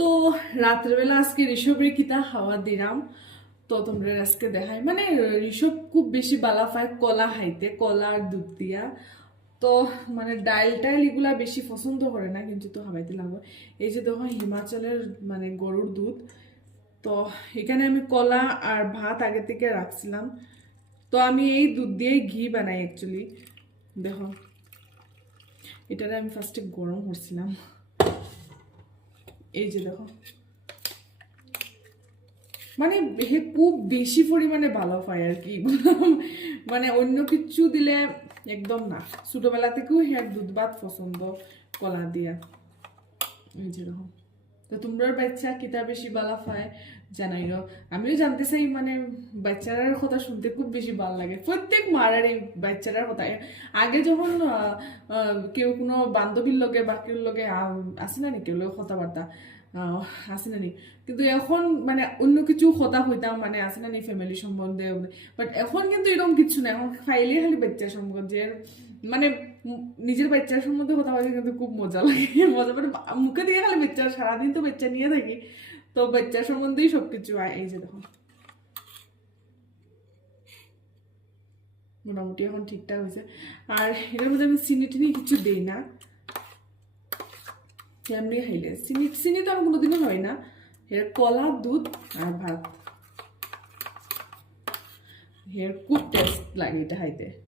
তো রাত্রেবেলা আজকে ঋষভের কিতা খাওয়া দিলাম, তো তোমরা আজকে দেখাই। মানে ঋষভ খুব বেশি বালা পায় কলা খাইতে, কলা আর দুধ দিয়া। তো মানে ডাইল টাইল এগুলা বেশি পছন্দ করে না, কিন্তু তো খাওয়াইতে লাগবে। এই যে দেখো হিমাচলের মানে গরুর দুধ, তো এখানে আমি কলা আর ভাত আগে থেকে রাখছিলাম। তো আমি এই দুধ দিয়েই ঘি বানাই অ্যাকচুয়ালি। দেখো এটারে আমি ফার্স্টে গরম করছিলাম, এই যে দেখো। মানে হে খুব বেশি পরিমাণে ভালো পায় আর কি। মানে অন্য কিছু দিলে একদম না। ছোটবেলা থেকেও হেয়ার দুধ ভাত পছন্দ কলা দিয়া, এই যে দেখো। তো তোমরার বাচ্চা কিতা বেশি ভালো পায় জানাইও, আমিও জানতে চাই। মানে বাচ্চারার কথা শুনতে খুব বেশি ভালো লাগে, প্রত্যেক মার এই বাচ্চারার কথা। আগে যখন কেউ কোনো বান্ধবীর লগে বা কেউ লগে আসে না নি, কেউ লগে কথাবার্তা আসে না নি, কিন্তু এখন মানে অন্য কিছু কথা হইতাম, মানে আসে না নি ফ্যামিলি সম্বন্ধে। বাট এখন কিন্তু এরকম কিছু না, এখন খাইলে খালি বাচ্চার সম্বন্ধে, মানে নিজের বাচ্চার সম্বন্ধে কথা বলতে কিন্তু খুব মজা লাগে। মজা মানে মুখে দিয়ে খালি বাচ্চা, সারাদিন তো বাচ্চা নিয়ে থাকি, তো বাচ্চার সম্বন্ধেই সবকিছু। এই যে দেখো মোটামুটি এখন ঠিকঠাক হয়েছে। আর এটার মধ্যে আমি চিনি টিনি কিছু দিই না, এমনি খাইলে। চিনি চিনি তো আমি কোনোদিনও হয় না। এর কলা দুধ আর ভাত, এর খুব টেস্ট লাগে এটা খাইতে।